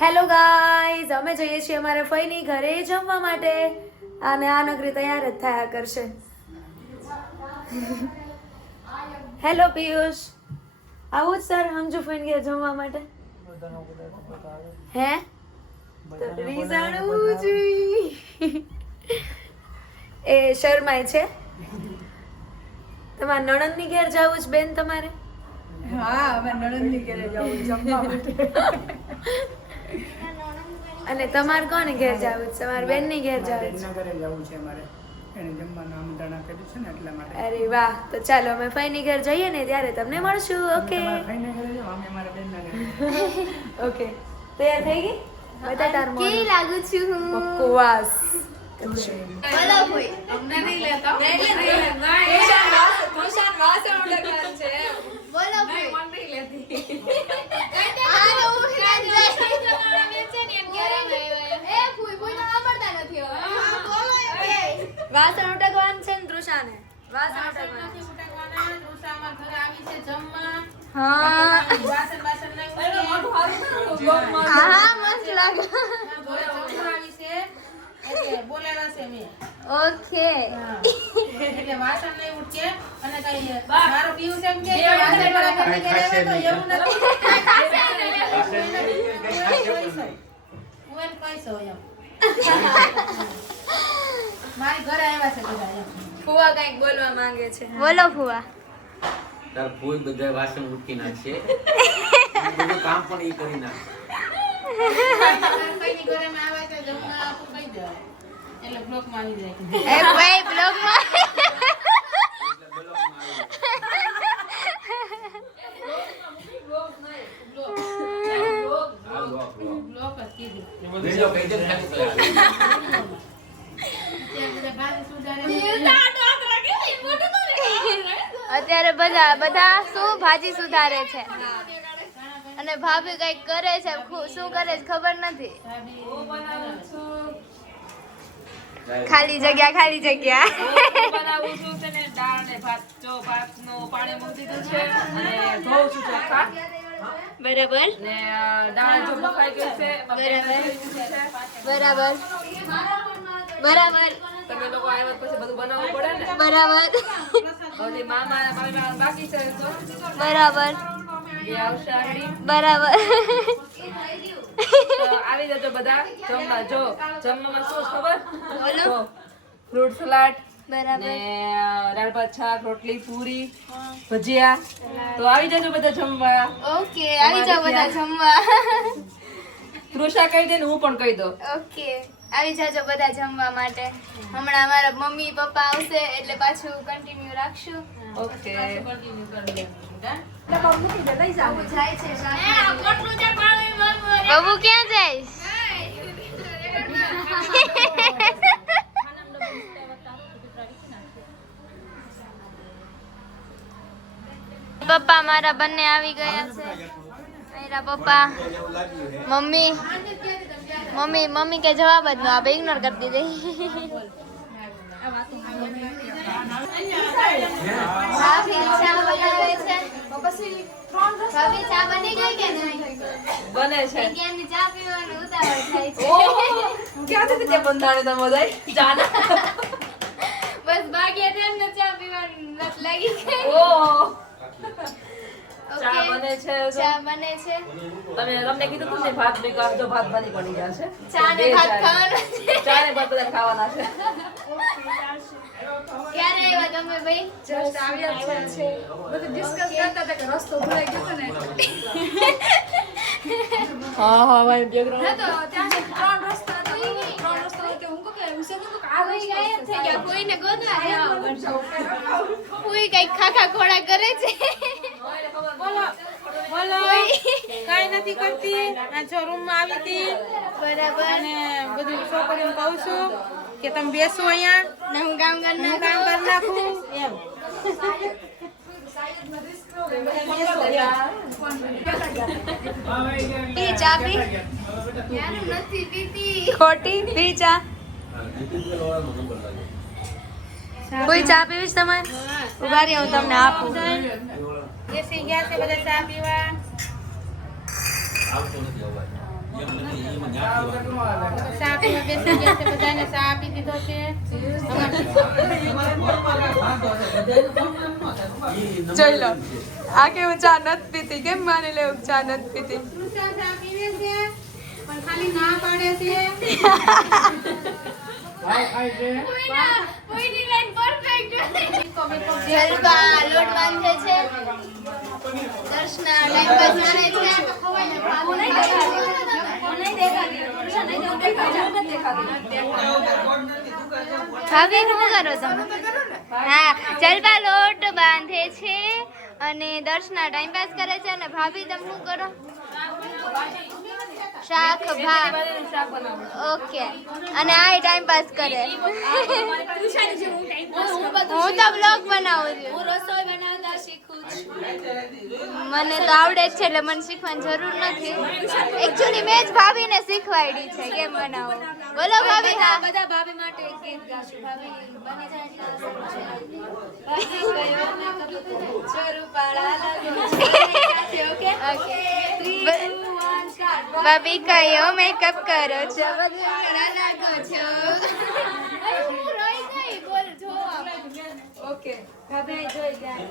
Hello guys, અમે જઈએ છીએ અમારા ફઈની ઘરે જમવા માટે અને આ નગરી તૈયાર જ થયા કરશે. હેલો પિયુષ, આવું જ સર સમજુ ફઈની ઘરે જમવા માટે? હે રીઝાણુજી એ શર્માય છે. તમારા નણંદની ઘેર જવું છે બેન તમારે? હા, અમે નણંદની ઘરે જવું જમવા માટે. અને તમારે કોને ઘેર જવું છે? તમારી બેનની ઘેર જવું છે? બેનના ઘરે જવું છે અમારે. એને જમવાનું આમંત્રણ આપેલું છે ને એટલા માટે. અરે વાહ, તો ચાલો અમે ફઈની ઘેર જઈએ ને ત્યારે તમને મળશું. ઓકે તમારા ભાઈના ઘરે જાઓ, અમે અમારા બેનના ઘરે. ઓકે, તૈયાર થઈ ગઈ? બતા તાર મોઢું. કેવી લાગુ છું હું? બકવાસ. બોલો કોઈ અમને નહીં લેતા. બોલો કોઈ મને નહીં લેતી. આ તો હું રાજા જમાનાને છે ને એમ ઘરે આવ્યા. એ ફૂઈ ફૂઈ ના સાંભળતા નથી હવે. હા બોલો એમ કે વાસણ ઉટકવાનું છે ને તૃષાને. વાસણ વાસણ ઉટકવાનું. નથી ઉટકવાના. તૃષામાં ઘરે આવી છે જમવા. હા. વાસણ બાસણ નહીં ઉટકે. હા મસ્ત લાગે. ઘરે જમવા આવી છે. એટલે બોલાવ્યા છે મેં. ઓકે હા. એટલે વાસણ નહીં ઉટકે અને કઈ મારો પીવું છે એમ કે વાસણ વાળા ઘરે ઘરે આવે તો એવું નથી. હું એમ કહીશ એમ. મારી ઘરે આવ્યા છે બધા એમ. ફુવા કંઈક બોલવા માંગે છે. બોલો ફુવા. તાર કોઈ બધા વાસણ ઉટકી નાખશે બધું કામ પણ ઈ કરી નાખશે. કઈની ઘરે માં આવે છે જમવા આપું કહી દેવાય. એટલે બ્લોક માં આવી જાય. એ ભાઈ બ્લોગ માં એટલે બ્લોકમાં આવી જાય. બ્લોક જ કીધું. બીજો કહી દે ને ખાલી કરે. ત્યાં બધા ભાજી સુધારે. અત્યારે બધા શું ભાજી સુધારે છે અને ભાભી કઈક કરે છે. શું કરે છે ખબર નથી. ખાલી જગ્યા બનાવું છું છે ને દાળ ને ભાત ભાતનું પાણી મૂકી દીધું છે અને ધોઉં છું ચોખા બરાબર ને દાળ જો બફાઈ ગઈ છે બરાબર બરાબર તમે લોકો આવ્યા પછી બધું બનાવવું પડે ને બરાબર બધી મામા બાકી છે તો બરાબર એ આવશે આગળ બરાબર તો આવી જજો બધા જમવા. જો જમવામાં શું ખબર જો ફ્રૂટ સલાડ બરાબર ને દાળ ભાત શાક રોટલી પૂરી ભજીયા. તો આવી જજો બધા જમવા. ઓકે આવી જાઓ બધા જમવા. તૃષા કહી દે ને હું પણ કહી દઉં. ઓકે આવી જાજો બધા જમવા માટે. હમણાં અમારા મમ્મી પપ્પા આવશે એટલે પાછું કન્ટિન્યુ રાખશું. ઓકે કન્ટિન્યુ કરી દેવાનું. હા? જાય છે બાબુ ક્યાં જઈશ? પપ્પા મારા બંને આવી ગયા છે. મારા પપ્પા મમ્મી કે જવાબ જ ન આપે, ઇગ્નોર કરતી રહી. ભાભી ચા બનાવે છે. ભાભી ચા બની ગઈ કે નહીં? બને છે. કેમની ચા પીવાનું ઉતાવળ થાય છે. ક્યાંથી તે બંધાણે તમે બધા જાના બસ ભાગ્યા તેમને ચા પીવાની લત લાગી ગઈ. ઓહ ચા ઓકે, બને છે જો. ચા બને છે. તમને કીધું તું ને ભાત બી કાઢજો, ભાત બની પડી ગયા છે. ચા ને બે ભાત ચા. ખાવાના છે. ચા ને ભાત બધા ખાવાના છે. ક્યારે આવ્યા તમે ભાઈ? જસ્ટ આવ્યા જ છે. બધું ડિસ્કસ કરતા હતા કે રસ્તો ભૂલાઈ ગયો હતો ને. હા ભાઈ બેકગ્રાઉન્ડ તો ત્યાં ત્રણ રસ્તા હતા. ત્રણ રસ્તા હતા. હું કહું કે વિશે તો આ કોઈ ગાયબ થઈ ગયા, કોઈને ગોતવા આવ્યા. કોઈ કઈક ખાખા ખોડા કરે છે. બોલો કાઈ નથી કરતી. આ જો રૂમમાં આવી હતી બરાબર અને બધું છોકરીઓને કહું છું કે તમે બેસો અહીંયા ને હું કામ હું કામ કરી નાખું એમ. પી ચા પી. યાર નથી પીતી. ખોટી પી ચા. કોઈ ચા પીવીશ તમારે? ઉભા રહી હું તમને આપું. બેસી ગયા છે બધા ચા પીવા. આવતો નથી અવાજ. એમ નથી ચા પીવા બેસી ગયા છે બધાને ચા આપી દીધો છે જોઈ લો આ કેવું ચા નથી પીતી કેમ માની લેવું ચા નથી પીતી ચા પીવે છે પણ ખાલી ના પાડે છે જલવા લોટ બાંધે છે દર્શના ટાઈમ પાસ કરે છે ભાભી શું કરો તમે હા જલવા લોટ બાંધે છે અને દર્શના ટાઈમ પાસ કરે છે અને ભાભી તમે શું કરો શાક ભાત ઓકે અને આ ટાઈમ પાસ કરે હું તો બ્લોગ બનાવું છું મને તો આવડે જ છે એટલે મને શીખવાની જરૂર નથી એકચ્યુઅલી મેં જ ભાભીને શીખવાડી છે કેમ બનાવો બોલો ભાભી હા બધા ભાભી માટે એક ગીત ગાશું ભાભી બની જાય ઓકે ભાભી કયો મેકઅપ કરો છો બધા લાગો છો ઓકે ભાભી જોઈ ગયા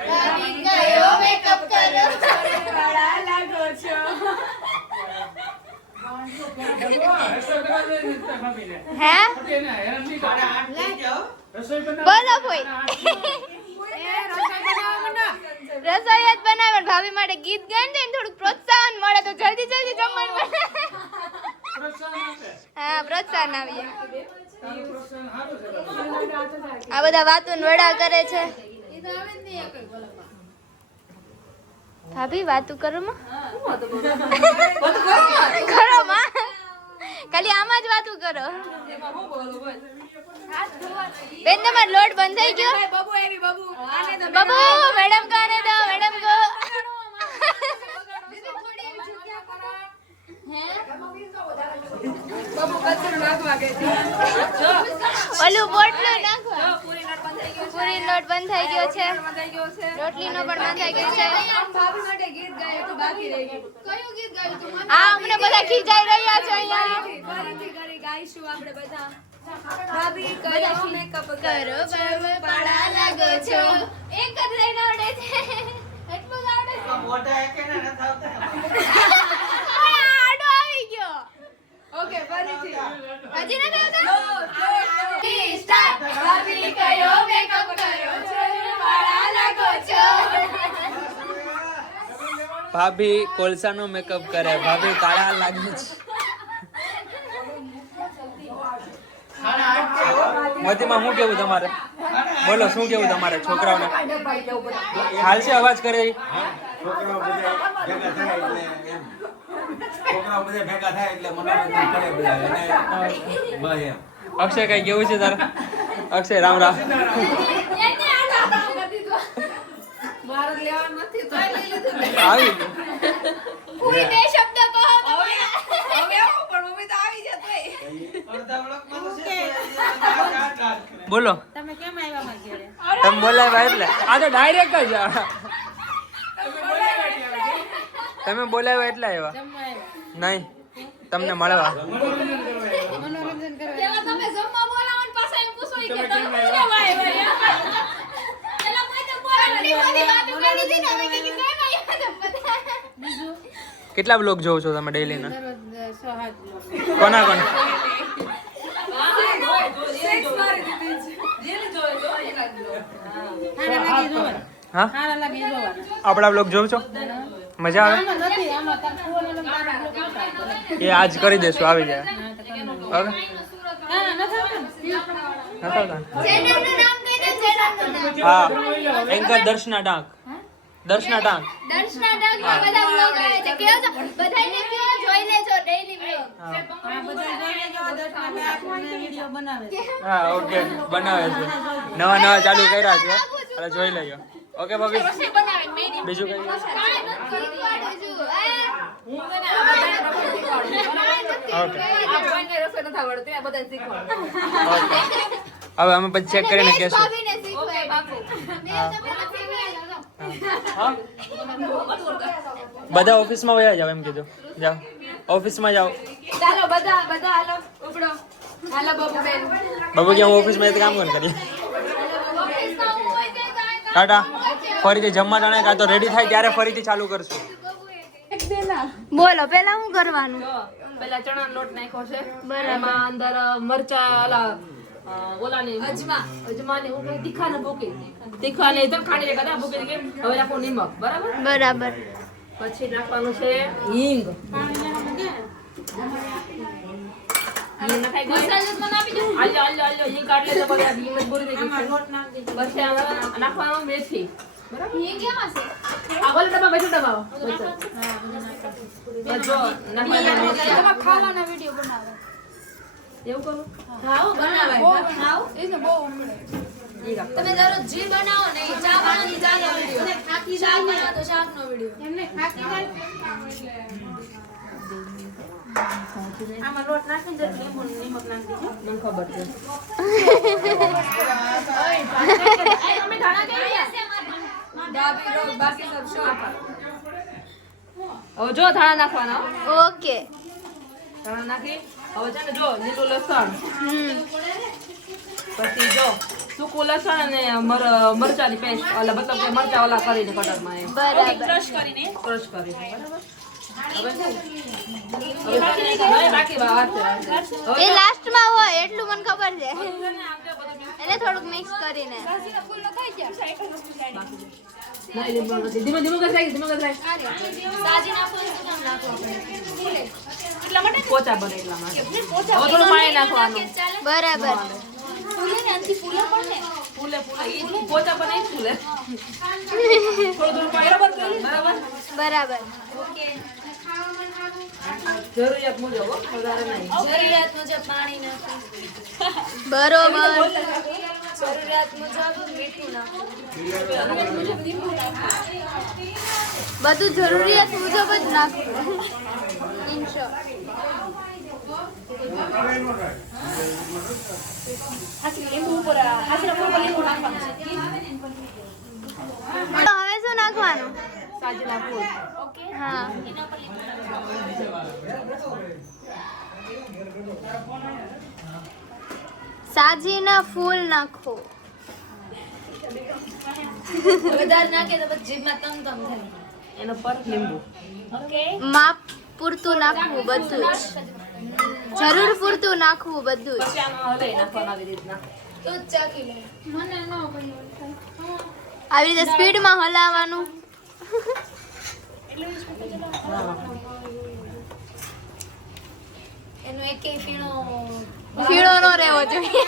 ભાભી કયો મેકઅપ કરો લાગો છો હે બોલો ભાઈ રસોઈ જ બનાવે ભાભી માટે ગીત ગાઈને દે થોડુંક પ્રોત્સાહન મળે તો જલ્દી જલ્દી જમવાનું બને હા પ્રોત્સાહન આવીએ આ બધા વાતો વડા કરે છે ભાભી વાતું કરો માં કરો માં ખાલી આમાં જ વાતું કરો બેન તમારો લોટ બંધ થઈ ગયો બબુ મેડમ કાને દો મેડમ કો ઓલું બોટલું નાખો પૂરી લોટ બંધ થઈ ગયો છે રોટલીનો પણ બંધ થઈ ગયો છે ભાભી માટે ગીત ગાયું તો બાકી રહી ગયું કયું ગીત ગાયું તું આ અમને બધા ખીજાઈ રહ્યા છે અહીંયા ફરીથી કરી ગાઈશું આપણે બધા ભાભી કયો મેકઅપ કરો બરોબર પાડા લાગો છો એક જ લાઈન આવડે છે એટલું જ આવડે છે મોટા એક ને ન થાવતા આડો આવી ગયો ઓકે ફરીથી હજી નથી આવતા સ્ટાર્ટ ભાભી કયો મેકઅપ કરો છો પાડા લાગો છો ભાભી કોલસાનો મેકઅપ કરે ભાભી કાળા લાગે છે મોતીમાં શું કેવું તમારે બોલો શું કેવું તમારે છોકરાઓને હાલ છે અવાજ કરે છોકરાઓ બધા ભેગા થાય એટલે મનોરંજન કરે બધા અને બસ એમ અક્ષય કઈ કેવું છે તારે અક્ષય રામ રામ આવી પૂરી બે શબ્દ કહો બોલો તમે કેમ આવ્યા માં ઘરે તમે બોલાવ્યા એટલે આ તો ડાયરેક્ટ જ તમે બોલાવ્યા એટલે આવ્યા જમવા આવ્યા નહીં તમને મળવા મનોરંજન કરવા પેલા તમે જમવા બોલાવો ને પાછા એમ પૂછો કે તમે કેમ આવ્યા પેલા કોઈ તો બોલાવે ની બધી વાત કરી દીધી ને હવે કે કેમ આવ્યા તમે બધા કેટલા બ્લોગ જોવો છો તમે ડેલી ના દરરોજ 6 કોના કોના હા હારા લાગે જોવા આપણા બ્લોગ જોવો છો મજા આવે આમાં નથી આમાં તાર ફોન અને તારા બ્લોગ ઉતાર એ આજ કરી દેશું આવી જાય ઓકે ના નથી આવતા ચેનલનું નામ કહી દે ચેનલનું નામ હા એન્કર દર્શના ડાંક દર્શના ડાંક દર્શના ડાકમાં બધા વ્લોગ આવે છે કેવો છે બધાને કેવો જોઈ લેજો ડેઈલી વ્લોગ આ બધા જોઈને જો 10 ના વિડિયો બનાવે છે હા ઓકે બનાવે છે નવા નવા ચાલુ કર્યા છે એટલે જોઈ લેજો ઓકે ભાભી રસોઈ બનાવે મેની બીજું કઈ ઓકે હવે અમે પછી ચેક કરીને કહેશું ભાભીને શીખવાય બાપુ હા બધા ઓફિસમાં વયા જાવ એમ કીધું જાઓ ઓફિસમાં જાઓ ચાલો બધા હાલો ઉપડો હાલો બબુબેન બાબુ કે હું ઓફિસમાં કામ કોણ કરીએ ટાટા ફરીથી જમવા ટાણે કાં તો રેડી થાય ત્યારે ફરીથી ચાલુ કરશું બોલો પેલા શું કરવાનું પેલા ચણા લોટ નાખ્યો છે એમાં અંદર મરચા ઓલાની અજમાની હું કહી તીખાને ભૂકી તીખાને એકદમ ખાંડી કદા ભૂકી કેમ હવે નાખો નિમક બરાબર બરાબર પછી નાખવાનું છે હિંગ નખાઈ ગયું આલ્યો હિંગ કાઢી લે તો બધા હિંગ મજબૂરી થઈ ગઈ પછી આમાં નાખવાનું મેથી બરાબર હિંગ કેમાં છે આ બોલ ડબ્બા બેઠો ડબ્બા જો નાખવાનું તમે ખાવાના વિડિયો બનાવો એવું કરો ખાઓ બનાવાય ખાઓ એને બહુ ઉમળે તમે દરરોજ જી બનાવો ને ઈ ચા બનાવવાની ચાનો વિડિયો ખાકી શાક જાય બનાવો તો શાકનો વિડિયો એમને ખાકી જાય આમાં લોટ નાખીને જરા લીંબુ ને નિમક નાખી દેજો મને ખબર છે અમે ધાણા કરી ડાબી રોગ બાકી સબ શો હવે જો ધાણા નાખવાના ઓકે ધાણા નાખી હવે છે ને જો લીલું લસણ પછી જો સૂકું લસણ અને મરચાની પેસ્ટ ઓલા મતલબ કે મરચા ઓલા કરીને કટરમાં એમ બરાબર ક્રશ કરીને બરાબર હવે છે નહીં બાકી વાત એ લાસ્ટમાં હોય એટલું મને ખબર છે એટલે થોડુંક મિક્સ કરીને ધીમે ધીમે કરાય સાજી નાખો ને શું કામ નાખો આપણે પોચા બને એટલા માટે હવે થોડું પાણી નાખવાનું બરાબર ફૂલે ને અંતિ ફૂલે પણ ને ફૂલે ઈ પોચા બને ઈ ફૂલે થોડું પાણી બરાબર બરાબર જરૂરિયાત મુજબ હો, વધારે નહીં જરૂરિયાત મુજબ પાણી નાખો બરોબર જરૂરિયાત મુજબ મીઠું નાખો બધું જરૂરિયાત મુજબ જ નાખવું ઇન્શો હવે શું નાખવાનું સાજીના ફૂલ હા સાજીના ફૂલ નાખો વધારે નાખે તો પછી જીભમાં તમ થાય એનો પર લીંબુ માપ પૂરતું નાખવું બધું જ જરૂર પૂરતું નાખવું બધું જ પછી આમાં હલાઈ નાખવાનું આવી રીતના તો જ ચાખી લે મને ન ભાઈ આવી રીતે સ્પીડમાં હલાવવાનું એનો એકેય ફીણો પીળો ન રહેવો જોઈએ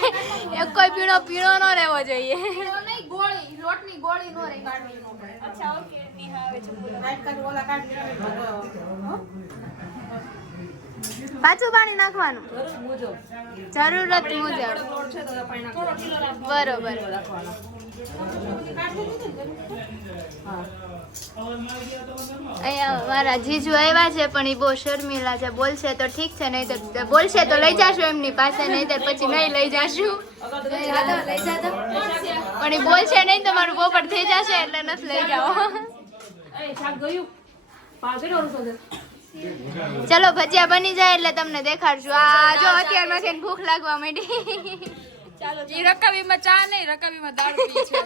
એક કોઈ પીળો ન રહેવો જોઈએ નહીં ગોળી લોટની ગોળી નો રહી કાટ ઓલા કાટ પાછું પાણી નાખવાનું મુજબ જરૂરત મુજબ લોટ છે તો પાણી નાખવાનું બરોબર રાખવાનો અહીંયા મારા જીજુ આવ્યા છે પણ એ બહુ શર્મિલા છે બોલશે તો ઠીક છે નહીં તો બોલશે તો લઈ જાશું એમની પાસે નહીં તો પછી નહીં લઈ જાશું લઈ જાતા પણ એ બોલશે નહીં તો મારું પોપટ થઈ જશે એટલે નથી લઈ જાઓ એ શાક ગયું પાછળ ઓરું છે ચલો ભજીયા બની જાય એટલે તમને દેખાડશું આ જો અત્યારમાં છે ને ભૂખ લાગવા માંડી ઈ રકાબીમાં ચા નહીં રકાબીમાં દારૂ પી છે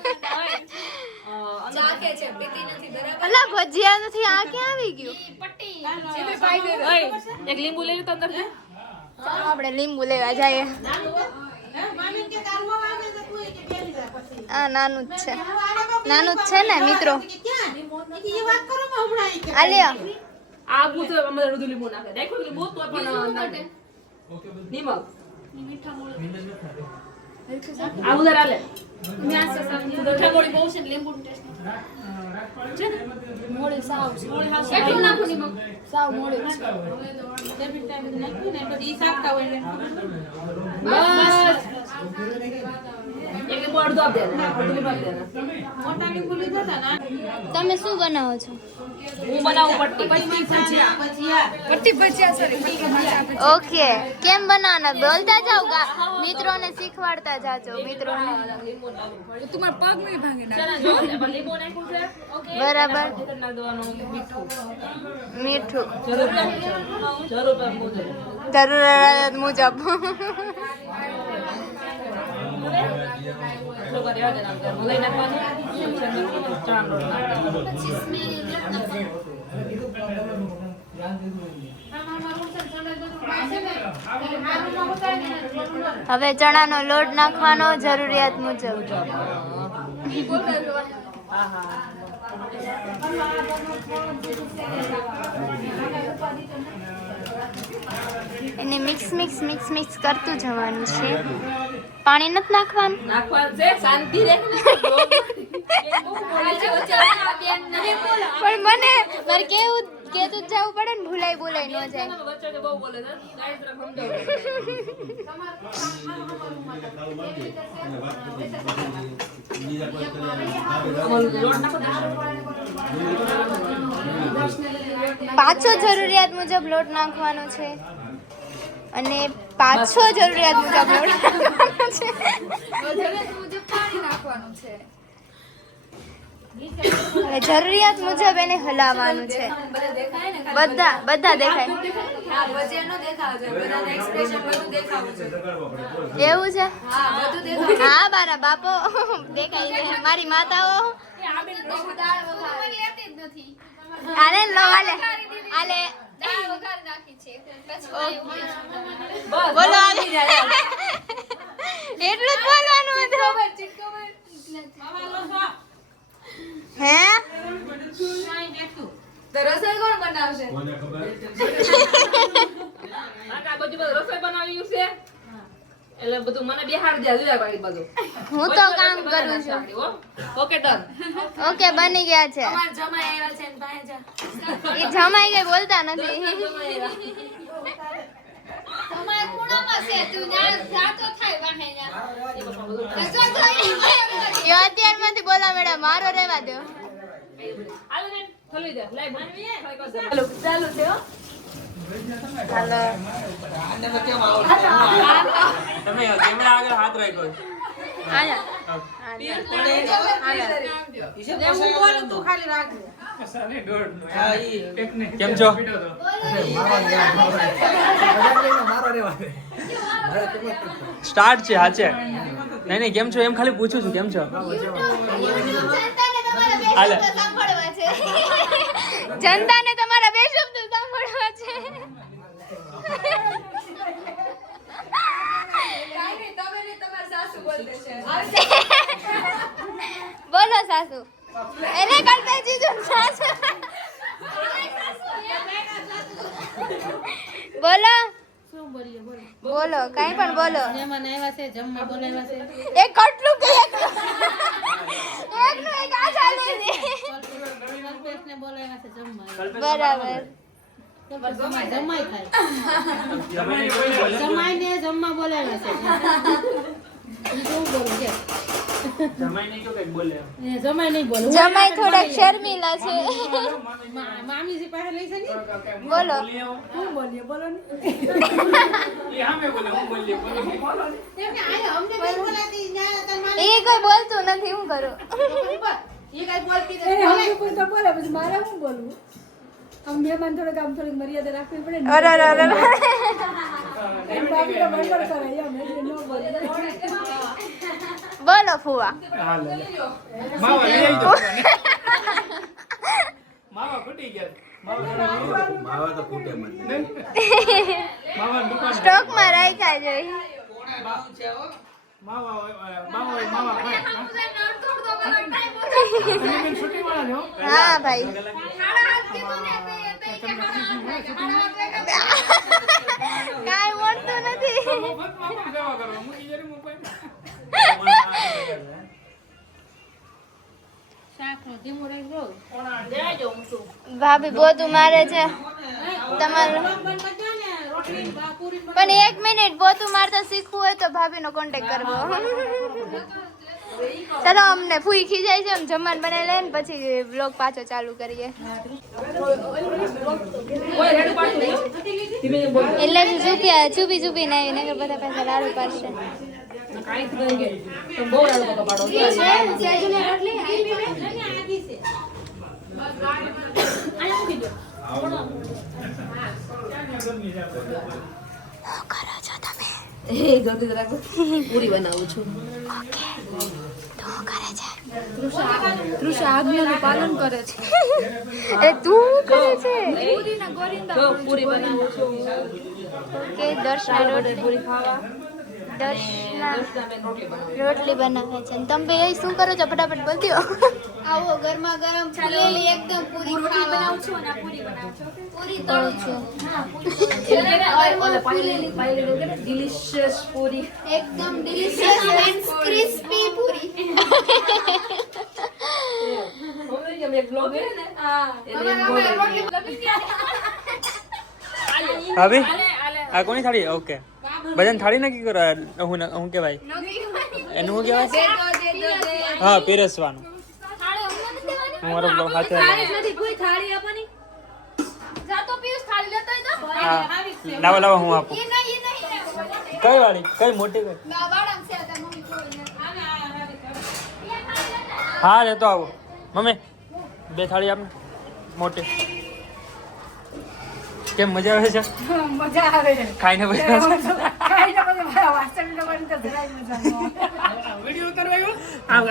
ચાખે છે પીતી નથી બરાબર અલા ભજીયા નથી આ ક્યાં આવી ગયું એક લીંબુ લઈ લે તો અંદર છે ચાલો આપણે લીંબુ લેવા જઈએ મામી કે કાલમાં વાગે તો કોઈ કે બેસી જા પછી આ નાનું જ છે નાનું જ છે ને મિત્રો ક્યાં એ વાત કરો માં હમણાં ઈ કે આલ્યો આ બુતો અમે રૂદુ લીંબુ નાખે દેખો લીંબુ તો પણ નિમક આ ઉધર આલે મીઠા ગોળી બહુ છે લીંબુ ટેસ્ટ મોળી સાવ કેટલું નાખું ની મગ સાવ મોળી ડેબિટ ટાઈમ નાખ્યું ને પછી ઈ શાકતા હોય એટલે બસ એક લીંબુ અડધું આપી દેના, અડધું લીંબુ આપી દેના. મોટા લીંબુ લીધા હતા ને તમે શું બનાવો છો? હું બનાવું પટ્ટી. ઓકે, કેમ બનાવવાના બોલતા જાઓ, મિત્રોને શીખવાડતા જાજો મિત્રોને. તમારા પગ નહીં ભાંગે ના. ચાલો, જો, એમાં લીંબુ નાખ્યું છે. ઓકે. બરાબર. નાખી દેવાનું મીઠું. મીઠું જરૂર મુજબ. જરૂરિયાત મુજબ. થોડુંક રહેવા દેવાનું. મલાઈ નાખવાની. ચણાનો લોટ નાખવાનો. હવે ચણાનો લોટ નાખવાનો જરૂરિયાત મુજબ. હા હા. એને મિક્સ મિક્સ મિક્સ મિક્સ કરતું જવાનું છે. પાણી નથી નાખવાનું. નાખવાનું છે, શાંતિ રહે. પણ મને મારે કેવું કેતું જ જવું પડે ને, ભૂલાઈ બોલાઈ ન જાય. વચ્ચે બહુ બોલે છે. નાઈસ રાખો, પાછો જરૂરિયાત મુજબ લોટ નાખવાનો છે અને પાછો જરૂરિયાત મુજબ લોટ નાખવાનો છે. મુજબ પાણી નાખવાનું છે. હવે જરૂરિયાત મુજબ એને હલાવવાનું છે. બધા દેખાય. હા, વજન નો દેખાવ છે, બધાના એક્સપ્રેશન બધું દેખાવું છે. એવું છે? હા, બધું દેખાવ. હા, મારા બાપો દેખાય છે. મારી માતાઓ દાળ વઘાર લેતી જ નથી. આલે લો આલે દાળ વઘાર નાખી છે. બોલો આલે. એટલું જ બોલવાનું હતું. હે તો રસોઈ કોણ બનાવશે? આ બધું રસોઈ બનાવ્યું છે. એટલે બધું મને બિહાર દે બધું. હું તો કામ કરું છું. Okay done. ઓકે, બની ગયા છે. અમાર જમાઈ આવ્યા છે ને ભાઈ જા. એ જમાઈ ગઈ બોલતા નથી. તમારે ખૂણામાં છે. તું જાતો થાય વાહે જા. એ અત્યારમાંથી બોલા મેડમ, મારો રહેવા દો. હાલો ને ખોલી દે. લાઈ બનવી ચાલુ છે હો. તમે કેમેરા આગળ હાથ રાખ્યો છે. હું બોલું તું ખાલી રાખજે. કેમ છો? સ્ટાર્ટ છે હાચે. નહીં કેમ છો એમ ખાલી પૂછું છું. કેમ છો? હાલે. જનતાને તમારા બે શબ્દ સાંભળવા છે. બોલો સાસુ. એને કરતા જીજુ સાસુ. બોલો બોલો, કઈ પણ બોલો. મહેમાન આવ્યા છે, જમવા બોલાવ્યા છે. એક કટલું કે એકનું એક આ ચાલે છે. કલ્પેશને બોલાવ્યા છે જમવા. બરાબર. જમાઈ થાય. જમાઈને જમવા બોલાવ્યા છે. શું બોલું કે? જમાઈ નહીં બોલું. જમાઈ થોડાક શર્મિલા છે. મામીજી પાસે લઈ છે ને? બોલો. એમને આયા અમને બી બોલાતી ના તમારે. એ કોઈ બોલતું નથી, હું કરું? એ કઈ બોલતી નથી. બોલે પછી મારે શું બોલવું? આમ મહેમાન થોડીક મર્યાદા રાખવી પડે ને. અરે અરે અરે. એમ બાકી તો બરાબર કરે એમ એટલે ન બોલે. બોલો ફુવા. માવા તો ફૂટે મને. સ્ટોકમાં રાખ્યા જોઈ. હા ભાઈ. કાંઈ મળતું નથી. ભાભી પોતું મારે છે તમારું. પણ 1 મિનિટ, પોતું મારતા શીખવું હોય તો ભાભીનો કોન્ટેક્ટ કરવો. ચલો અમને ફૂઈ ખીજાય છે, અમે જમવાનું બનાવી લઈએ ને પછી બ્લોગ પાછો ચાલુ કરીએ. એટલે ચૂપી ચૂપીને આવીને કે બધા પાસે લાડુ પાડશે. પૂરી બનાવું છું. તૃષા આજ્ઞાનું પાલન કરે છે. અરે તું કરે છે. જો પૂરી બનાવું છું. ઓકે દર્શના રોટલી પૂરી ખાવા. દર્શના દર્શનાબેન રોટલી બનાવે. રોટલી બનાવે છે અને તમે બે શું કરો છો ફટાફટ બોલતી હો. આવો ગરમા ગરમ ફૂલેલી એકદમ પૂરી બનાવું છું અને પૂરી બનાવું છું. પૂરી તળું છું. ડિલિશિયસ પૂરી. એકદમ ડિલિશિયસ એન્ડ ક્રિસ્પી પૂરી. એક બ્લોગ હે ને ભાભી આ કોની થાળી? ઓકે બધાને થાળી નક્કી કરો. હું કહેવાય એનું શું કહેવાય? હા પીરસવાનું. હું મારો બ્લોગ હાથે થાળી આપવાની. જાતો પિયુષ થાળી લેતો હોય તો હા લાવો હું આપું. એ નહીં કઈ વાળી? કઈ મોટી કઈ? વાડામ છે આ મમ્મી જોઈને. હા લેતો આવો. મમ્મી 2 થાળી આપને મોટી. કેમ મજા આવે છે? મજા આવે ખાઈને પછી ખાઈને પછી મારા વાસણ લેવાની તો જરાય મજા ન આવે. વિડિયો કરવાયો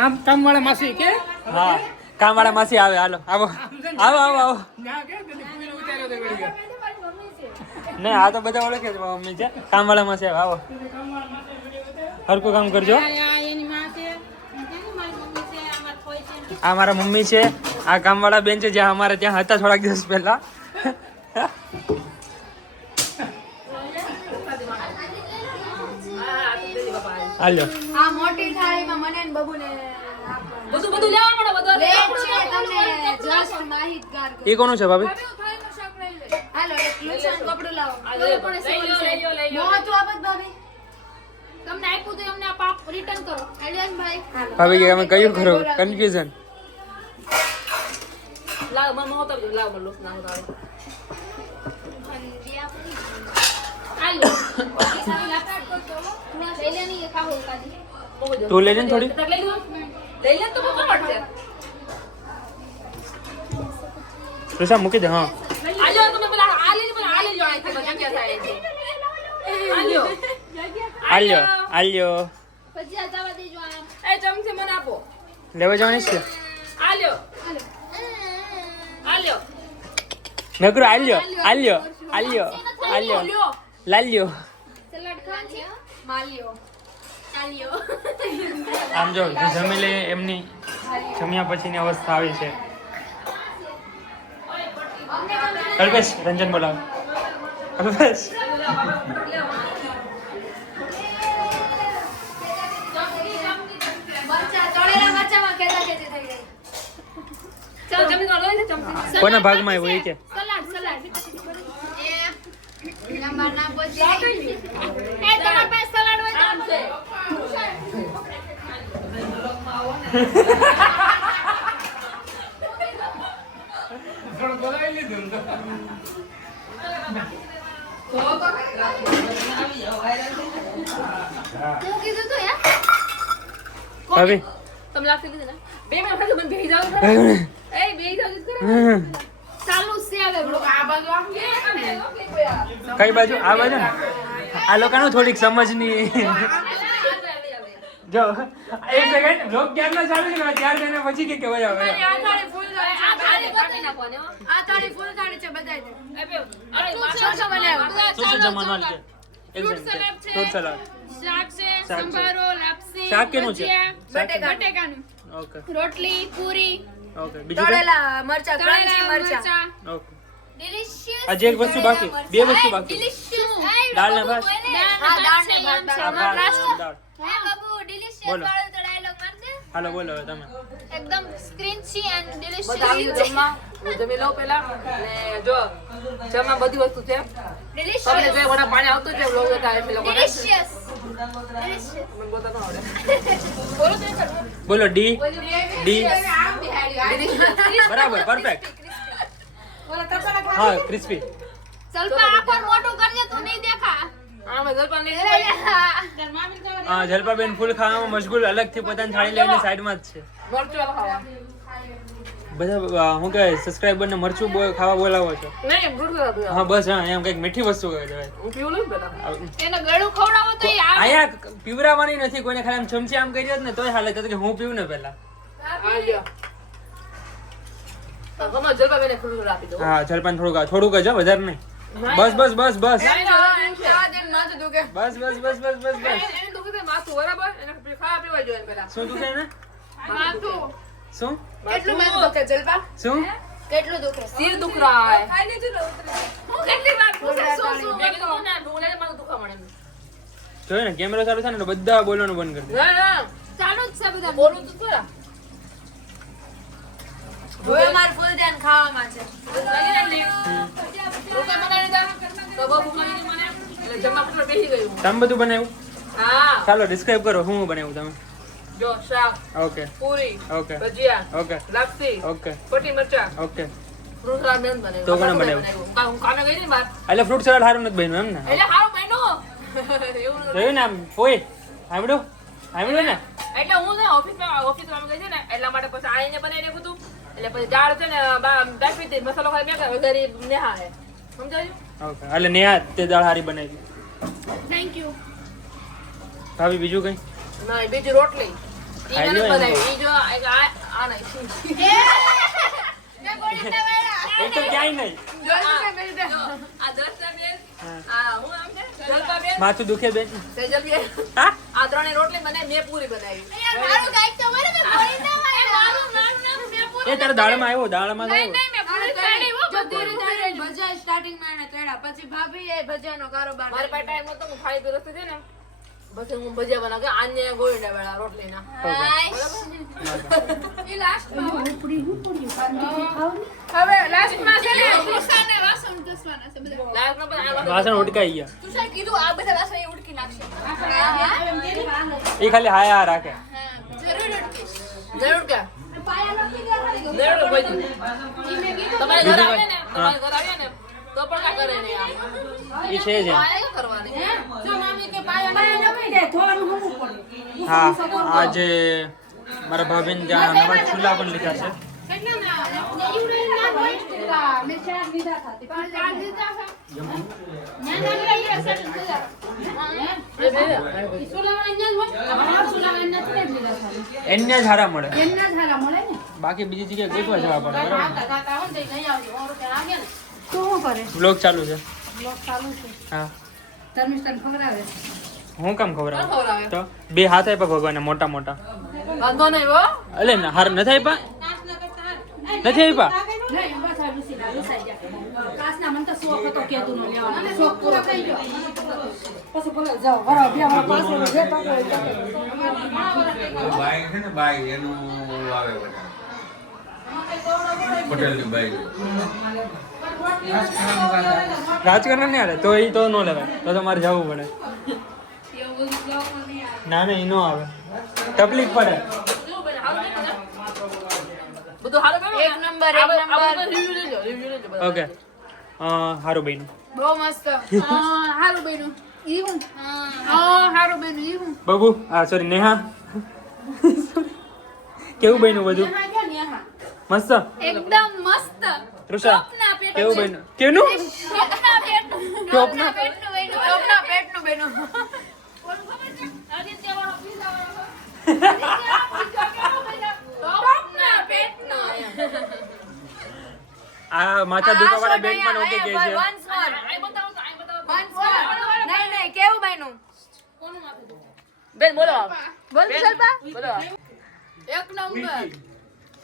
આમ કામવાળા માસી કે હા કામવાળા માસી આવે. હાલો આવો આવો. ના કે પૂરી ઉતાર્યો તો વિડિયો. નહીં આ તો બધા ઓળખે છે મમ્મી છે. કામવાળા માસી આવે. આવો હરકું કામ કરજો. એની માં છે એની મારી મમ્મી છે અમાર કોઈ છે. આ મારા મમ્મી છે. આ કામવાળા બેન છે જ્યાં અમારે ત્યાં હતા થોડાક દિવસ પહેલા. હાલો આ મોટી થાળીમાં મને ને બબુને બધું લેવા પડે. બધું રેટ છે તમને જસ્ટ માહિતગાર એ કોનું છે ભાભી? હાલો એક લુચાનું કપડું લાવો. લઈ લો. મોતું આપત ભાભી. તમને આપ્યું તો અમને આપ રિટર્ન કરો. એલિયન ભાઈ. ભાભી કે અમે કયું કરો? કન્ફ્યુઝન. લાવ મમ્મી હોતો લાવ મને લોસ ના હોતો. હાલો. સારી લાપટ કરતો. થોડા શૈલેની એ ખાવો કાદી. તું લેજે ને થોડી. લઈ લે તો બહુ કમટ છે. તુષા મૂકી દે. હા આજો તમે પેલા આ લેજો આ છે બધા ક્યાં થાય છે. આલ્યો આલ્યો પછી આ જવા દેજો આમ. એ ચમચી મને આપો. લેવા જવાની છે. આલ્યો નકરો આલ્યો લાલ્યો. સલાડ ખાન છે. માલ્યો. ચાલ્યો. આમ જો જે જમી લે એમની જમ્યા પછીની અવસ્થા આવી છે. કલ્પેશ રંજન બોલાવ. કલ્પેશ મરચા તળેલા મરચામાં ખેલા ખેતી થઈ ગઈ. ચાલ જમી લો લે ચમચી. કોના ભાગમાં આવ્યું એ કે? સલાડ એ લંબા ના બોલતી. એ તમારા પાસે સલાડ હોય તો આપો. હું કીધું તો યાર. ભાભી તમને લાગતી નથી ને? 2 મિનિટ ખાલી મને બેહી જાવ. એ બેહી જાવ જ કરો. ચાલુ છે હવે બ્લોગ. આ બાજુ આમ કે કઈ બાજુ? આ બાજુ ને? આ લોકોનું થોડીક સમજની. જો એક સેકન્ડ બ્લોગ ક્યારનો ચાલુ છે ત્યાર તેને પછી કે કેવાય આવે. આ થાળી ફૂલ આ થાળી બતાવી નાખો ને હો. આ થાળી ફૂલ થાળી છે બધાય દે. એ બે અરે શું બનાવ્યું? શું છે જમવાનું છે? એક ફ્રૂટ સેકન્ડ સલાડ છે. Fruit salad. શાક છે, શાક છે. સંભારો, લાપસી, શાક કેનું છે? ભજીયા, બટેકાનું. ઓકે રોટલી, પૂરી, ઓકે બીજું કઈ? તળેલા મરચા ક્રન્ચી તળેલા મરચા. મરચા. Okay delicious. હજી એક વસ્તુ બાકી. 2 વસ્તુ બાકી. ડિલિશિયસ. દાળ ને ભાત. હા, દાળ ને ભાત. આ ભાત, દાળ. હે બાબુ, ડિલિશિયસ બોલો. વાળો તો ડાયલોગ મારજે. હાલો બોલો હવે તમે. એકદમ સ્ક્રિન્ચી એન્ડ બધા આવી ડિલિશિયસ જમવા હું જમી લઉં પેલા અને જો જમવા બધી વસ્તુ છે તમને જે મોટા પાણી આવતું છે લોગ હતા એ લોકો ડિલિશિયસ મને બોલતા ન આવડે બોલો ડી ડી બરાબર પરફેક્ટ. હા ક્રિસ્પી. ಸ್ವಲ್ಪ આંખો મોટું કરજે તો નહીં દેખા આમાં જલપાન લઈ હા જલપાબેન ફૂલ ખાવામાં મશગુલ, અલગથી પોતાની થાળી લઈને સાઈડમાં જ છે. મરચું ખાવા બધા હું કહે સબસ્ક્રાઇબર ને મરચું ખાવા બોલાવો છો? નહીં ફ્રૂટ ખાવા હા બસ હા એમ કઈક મીઠી વસ્તુ કહે છે. હું પીવું નહીં પેલા એને ગળું ખવડાવો તો ઈ આવે આયા પીવરાવાની નથી કોઈને, ખાલી આમ ચમચી આમ કરી હોત ને તોય હાલે તો કે હું પીવું ને પેલા. આ લ્યો ગમે જલપાબેને ફ્રૂટ આપી દો હા જલપાન થોડુંક જ હો, વધારે નહીં. બસ બસ બસ બસ નહીં, બસ બસ બસ બસ બસ બસ. એને દુખે છે માથું બરાબર એને ખાવા પીવા જોઈએ પેલા શું દુખે ને? માથું શું કેટલું માથું દુખે જલપા શું? કેટલું દુખે સિર દુખ રહા હે હું કેટલી વાર પૂછું શું મેં કીધું ને ઢોલે માથું દુખવા મળે જોયું ને કેમેરો ચાલુ છે ને એટલે બધા બોલવાનું બંધ કરી દે. ના ના ચાલુ જ છે બધા બોલું તો ખરા હવે મારું ફૂલ ધ્યાન ખાવામાં છે. રોકા બનાવી દીધા તો બહુ ભૂખ લાગી મને એટલે જમવા પર બેસી ગયું તમે બધું બનાવ્યું? હા ચાલો ડિસ્ક્રાઇબ કરો શું બનાવ્યું તમે. જો શાક ઓકે પૂરી ઓકે ભજીયા ઓકે લાપસી ઓકે પટી મરચા ઓકે. ફ્રૂટ સલાડ બેન બનાવ્યું તો કોણે બનાવ્યું? હું કામે ગઈ ને બાર એટલે ફ્રૂટ સલાડ સારું નથી બન્યું એમ ને? એટલે હારું બન્યું એવું જોયું ને આમ પોઈ સાંભળ્યું ને? એટલે હું ને ઓફિસમાં ગઈ છે ને એટલા માટે પછી આઈને બનાવી નાખ્યું હતું એટલે પછી દાળ છે ને બાફી હતી મસાલો ખાઈ મેં વગેરે નેહા હે સમજાયું ઓકે એટલે નેહા તે દાળ હારી બનાવી. થેન્ક યુ ભાભી બીજું કઈ? ના બીજી રોટલી ઈ ખાઈ મને લ્યો એમ. બનાવી ઈ જો આ નહીં મેં ગોળી દવાયા એ તો ક્યાંય નહીં. આ દર્શના બેન આ હું આમ છે જલપા બેન માથું દુખે બેન. સેજલ બેન હા આ ત્રણે રોટલી બનાવી મેં પૂરી બનાવી યાર મારું ગાઈક તો મને મેં ગોળી દવાયા મારું નામ મેં પૂરી એ તારા દાળમાં આવ્યો દાળમાં તો આવ્યો. મેં પૂરી કરી હો બધું ભજીયા સ્ટાર્ટિંગમાં એને તળ્યા, પછી ભાભી એ ભજીયાનો કારોબાર મારી પાસે ટાઈમ નતો હું ખાઈ પીરસતી હતી ને પછી હું ભજીયા બનાવ કે આને ગોળડા વાળા રોટલીના ઈ લાસ્ટમાં હવે લાસ્ટમાં છે ને તુષારને વાસણ ઘસવાના છે બધા લાયક ન પણ આ વાસણ ઉટકાઈ ગયા. તુષાર કીધું આ બધા વાસણ એ ઉડકી નાખશે એ ખાલી હાય હા રાખે. જરૂર ઉડકીશ જરૂર કે પાયા નથી ગયા જરૂર ભજી ઈ મેં કીધું તમારે ઘર આવે ને તમારે ઘર આવે ને તો પણ કા કરે ને આ એ છે જ એમ. પાયા કરવાની જો મામી કે પાયા નથી દે થોડું ઘણું પડે હા આજે મારા ભાભીને ત્યાં નવા ચૂલા પણ લીધા છે. કેટલા ના ઈવડે ના હોય મેં ચાર લીધા હતા ચાર લીધા છે ના ના લઈ સેટ લીધા સુલાવાઈ ન હોય સુલાવાઈ નથી લીધા ખાલી એને જ હારા મળે, એમના જ હાલા મળે ને બાકી બીજી જગ્યાએ ગોતવા જવા પડે. બરાબર ખાતા ખાતા હોય ને નહીં આવજો 100 રૂપિયા લાગે ને તો શું કરે બ્લોગ ચાલુ છે. બ્લોગ ચાલુ છે હા ધર્મિષ્ઠાન ખવડાવે હું કામ ખવડાવું ખવડાવે? તો બે હાથ આપ્યા ભગવાને મોટા મોટા. વાંધો નહીં હો અલે ને હાર નથી આપ્યા નથી આપ્યા. નહીં બસ આ વિસાઈ ગયા કાસના મને તો શોખ હતો કેતું નો લેવાનો શોખ પૂરો થઈ ગયો પછી બોલે જાઓ વરા બે મારા પાસે જે પાકો બાઈ છે ને બાઈ એનું આવે બધા પટેલની બાઈ. રાજકારણ નહીં હાલે તો એ તો ન લેવાય, તો તમારે જવું પડે. ના ના એ ન આવે, તકલીફ પડે. બધું હારું બેનો એક નંબર, એક નંબર. રિવ્યુ લેજો બધા ઓકે હારું બન્યું. બહુ મસ્ત હારું બન્યું ઈ હું હારું બન્યું ઈ હું બબુ સોરી નેહા કેવું બન્યું બધું? મસ્ત. એકદમ મસ્ત તૃષા ટોપના પેટ કેવું બન્યું? કેનું? ટોપના પેટનું ટોપના પેટનું બન્યું ટોપના પેટનું બન્યું. આદિત્ય વાળો પીઝા વાળો આદિત્ય પીઝા કેવો બન્યો ટોપના પેટનું આ માથા દુખાવાળા બેન પણ ઓકે કહે છે. Once more. આઈ બતાવો તો આઈ બતાવો Once more. નહીં નહીં કેવું બન્યું? બેન બોલો બોલ વિશાલબા. બોલો એક નંબર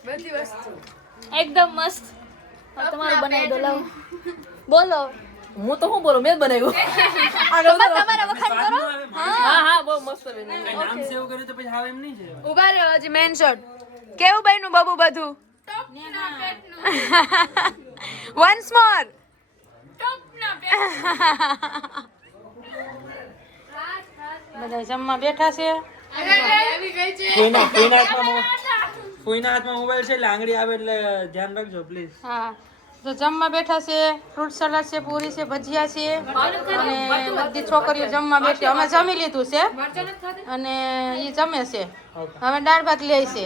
બધી વસ્તુ એકદમ મસ્ત તમારું બનાવી દો લાવ બોલો હું તો શું બોલું મેં જ બનાવ્યું તમારા વખાણ કરો હા હા બહુ મસ્ત બન્યું નામ સેવ કર્યું તો પછી હાવ એમ નહીં છે ઉભા રહ્યો હજી મેન શોટ કેવું બન્યું બાબુ બધું વન્સ મોર બધા જમવા બેઠા છે કોઈના હાથમાં મોબાઈલ છે એટલે આંગળી આવે એટલે ધ્યાન રાખજો પ્લીઝ હા તો જમવા બેઠા છે ફ્રૂટ સલાડ છે પૂરી છે ભજીયા છે અને બધી છોકરીઓ જમવા બેઠી અમે જમી લીધું છે અને એ જમે છે હવે દાળ ભાત લે છે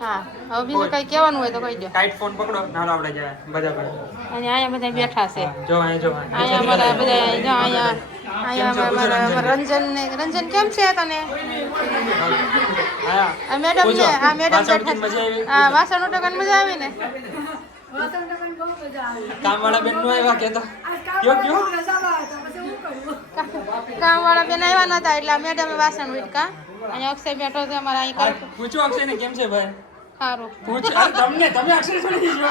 હા હવે બીજું કઈ કહેવાનું હોય તો કહી દો ટાઈટ ફોન પકડો નાનો આપણે જાય બધા પર અને અહીંયા બધા બેઠા છે જો અહીંયા અહીંયા અમારા બધા જો અહીંયા અમારા રંજન કેમ છે તને આ મેડમ ને આ મેડમ બેઠા હા વાસણ ઉટકન મજા આવી ને કામવાળા બેન નું આવ્યા કેતો કયો કામવાળા બેન આવ્યા નતા એટલે આ મેડમે વાસણ ઉટકા અહીંયા અક્ષય બેઠો છે અમારા અહીં પૂછો અક્ષય ને કેમ છે ભાઈ સારું પૂછ તમે અક્ષય છોડી દીજો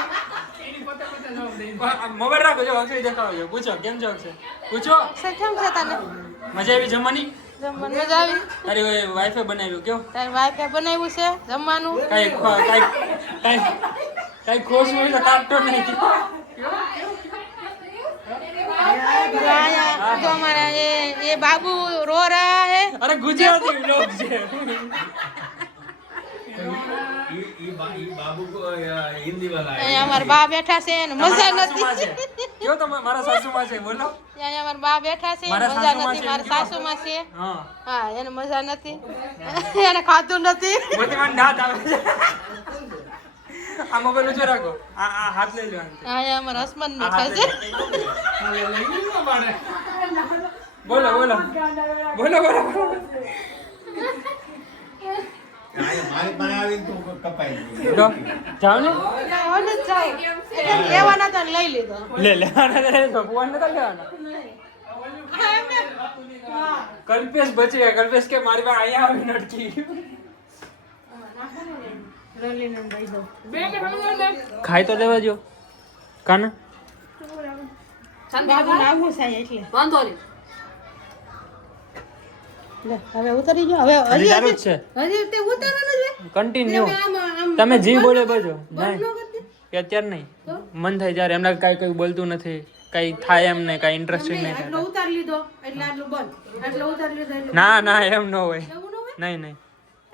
મોબાઈલ રાખો જો અક્ષય દેખાડો પૂછો કેમ છે અક્ષય પૂછો અક્ષય કેમ છે તને મજા આવી જમવાની જમવાનું મજા આવી તારી વાઈફે બનાવ્યું કયો તારી વાઈફે બનાવ્યું છે જમવાનું કઈ ખોશ હોય તો કાઢતો નહીં तो हमारा ये बाबू रो रहा है अरे गुजराती लोग છે बाबू को हिंदी वाला અહીંયા અમારા બા બેઠા છે ને મજા નથી કયો તમે મારા સાસુમાં છે બોલો અહીંયા અમારા બા બેઠા છે મારા મજા સાસુમાં નથી છે, મારા સાસુમાં છે હા હા એને મજા નથી એને ખાધું નથી મોતી મને દાંત આવે છે આ મોબાઈલ ઊંચો રાખો આ હાથ લઈ લો અહીંયા અમારા હસબન્ડ બેઠા છે બોલો બોલો બોલો બોલો मारे बनावी तो कपाई લો જાવ ને ઓલે જ જાઓ એને લેવાના તો લઈ લીધો લે લેવાના તો લેજો ફોન નતા લેવાના કલ્પેશ બચી ગયા કલ્પેશ કે મારી પાસે અહીંયા આવી નટકી ખાઈ તો લેવા જો કાન બાબુ આવું છે એટલે વાંધો નહીં લે હવે ઉતરી ગયો હવે હજી તારું જ છે હજી તે ઉતરવાનું છે કન્ટિન્યુ આમ તમે જી બોલે બજો ન નહીં કરતી એ અત્યારે નહીં મન થાય જ્યારે એમને કાંઈ કઈ બોલતું નથી કઈ થાય એમ નહીં કાંઈ ઇન્ટરેસ્ટિંગ નહીં આટલો ઉતાર લીધો એટલે આટલું બંધ આટલો ઉતાર લીધો એટલે ના ના એમ ન હોય એવું ન હોય નહીં નહીં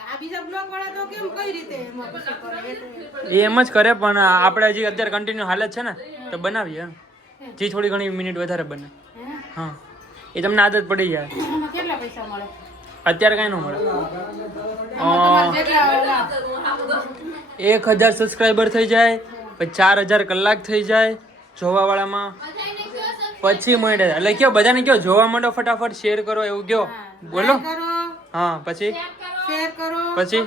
આ બીજા બ્લોગ વાળા તો કેમ કઈ રીતે એમાં પછી કરે એટલે એ એમ જ કરે પણ આપણે હજી અત્યારે કન્ટિન્યુ હાલત છે ને તો બનાવીએ એમ જી થોડી ઘણી મિનિટ વધારે બને હા એ તમને આદત પડી જાય એમાં કેટલા પૈસા મળે અત્યારે કાંઈ ન મળે કેટલા ઓલા 1000 સબસ્ક્રાઈબર થઈ જાય પછી 4000 કલાક થઈ જાય જોવા વાળામાં પછી મળે એટલે કયો બધાને કયો જોવા માંડો ફટાફટ શેર કરો એવું કયો બોલો કરો હા પછી શેર કરો પછી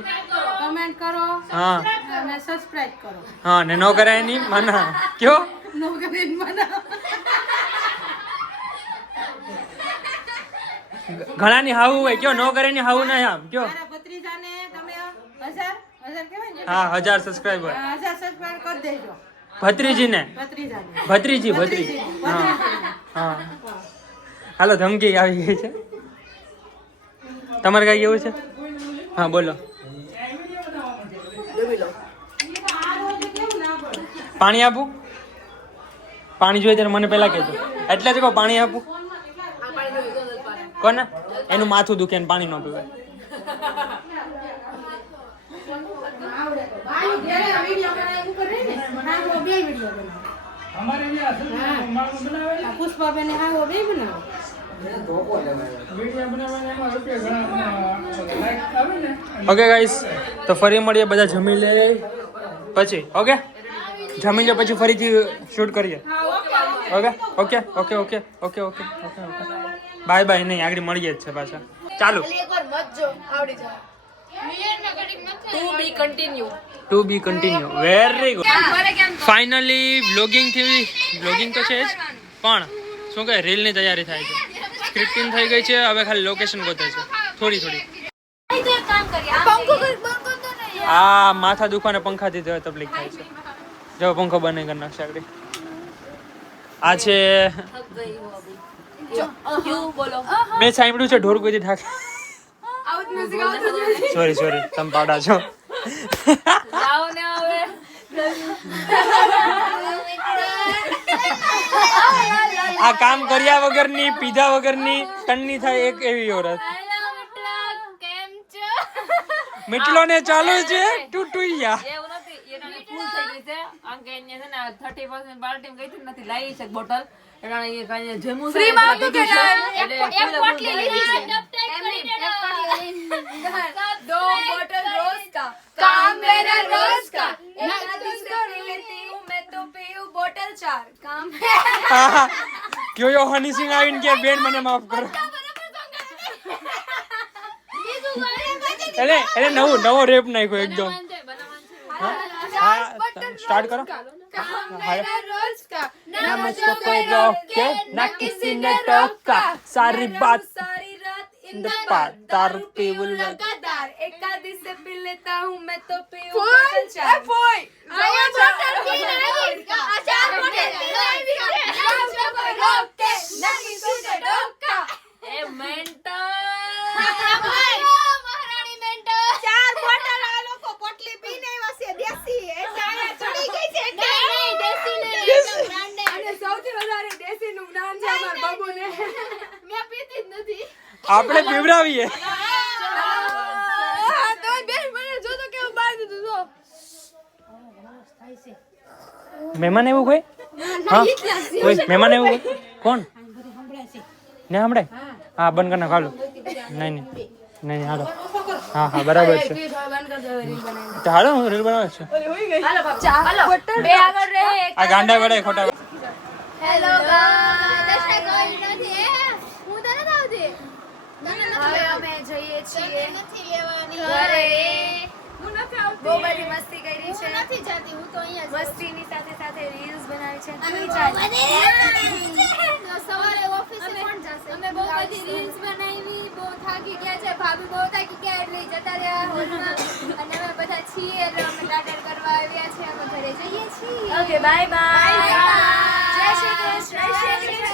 કમેન્ટ કરો હા અને સબસ્ક્રાઇબ કરો હા ને નો કરાય નહીં મના કયો નો કમેન્ટ મના ઘણાની હાવું હોય કયો નો કરે ની હાવું ના આમ કયો મારા ભત્રીજાને તમે 1000 કહેવાય ને હા 1000 સબસ્ક્રાઈબર 1000 સબસ્ક્રાઇબ કરી દેજો ભત્રીજીને ભત્રીજાને ભત્રીજી હા હા હાલો ધમકી આવી ગઈ છે તમારે કઈ કેવું છે હા બોલો પાણી આપું પાણી જોઈએ ત્યારે મને પહેલા કહેજો એટલે જ કહો પાણી આપું કોને એનું માથું દુખે ને પાણી ન પીવાય ભાઈ ઘરે વિડિયો બનાવી ઉપર રહી ને હા વો બે વિડિયો બનાવે અમારે બનાવે પુષ્પાબેન હા વો બે બનાવે ઓકે ગાઈસ તો ફરી મળીએ બધા જમી લે પછી ઓકે જમી લે પછી ફરીથી શૂટ કરીએ okay okay okay okay okay okay okay okay bye bye નહીં આગળ મળીએ જ છે પાછા ચાલો એકવાર મત જો આવડી જાય to be continue very good finally vlogging તો છે જ પણ શું કહે રીલની તૈયારી થાય છે સ્ક્રિપ્ટિંગ થઈ ગઈ છે હવે ખાલી લોકેશન ગોતે છે થોડી થોડી આ માથા દુખાને પંખાથી તકલીફ થાય છે જો પંખો બંધ કરી નાખશે આગળ આ છે મેં સાંભળ્યું છે ઢોર કોઈ ઠાક સોરી તમે પાડા છો આ કામ કર્યા વગરની પીધા વગરની ટન્ની થાય એક એવી ઓરત મીટલો ને ચાલુ છે ટુટુયા એવું નથી એને ફૂલ થઈ ગઈ છે અંકે એને છે ને 30% બાલ્ટી ગઈ હતી નથી લાવી છે બોટલ એના એ કાંઈ જેમું ફ્રી માં આવતું કે એક પોટલી લીધી दो बोतल रोज का काम मेरा रोज का एक आधी से पी लेती हूँ मैं तो पीऊँ बोतल 4 काम કયો યો હની સિંહ આવીને કે બેન મને માફ કરો એને નવો રેપ નાખ્યો એકદમ સ્ટાર્ટ કરો रोज का ना मुझको कोई रोके ना किसी ने टोका सारी बात सारी रात इन द पार दारू पीवल लगातार एक आधी से पी लेता हूँ मैं तो पीऊँ बोतल 4 સૌથી વધારે દેશી નું જ્ઞાન છે અમારા બાબુને મેં પીતી જ નથી આપણે પીવડાવીએ તો બેન મને જો તો કેવું બાર દીધું જો મહેમાન એવું કોઈ હા કોઈ મહેમાન એવું કોઈ કોણ ને હમણાં હા બંધ કરના ખાલો નહીં હાલો હા બરાબર છે તો હાલો હું રીલ બનાવે છે બે આગળ રહે આ ગાંડા વડે ખોટા હેલો ગાઈસ કોઈ નથી હું તો નથી આવતી હવે અમે જઈએ છીએ નથી લેવાની ઘરે હું નથી આવતી બહુ બધી મસ્તી કરી છે નથી જાતી હું તો અહીંયા મસ્તીની સાથે સાથે રીલ્સ બનાવી છે અમે તું બહુ ચાલ. બધી સવારે ઓફિસે કોણ જશે અમે બહુ બધી રીલ્સ બનાવી બહુ થાકી ગયા છે ભાભી બહુ થાકી ગયા એટલે જતા રહ્યા હોલમાં અને અમે બધા છીએ એટલે અમે લાડર કરવા આવ્યા છે અમે ઘરે જઈએ છીએ okay bye bye Bye bye. જય શ્રી કૃષ્ણ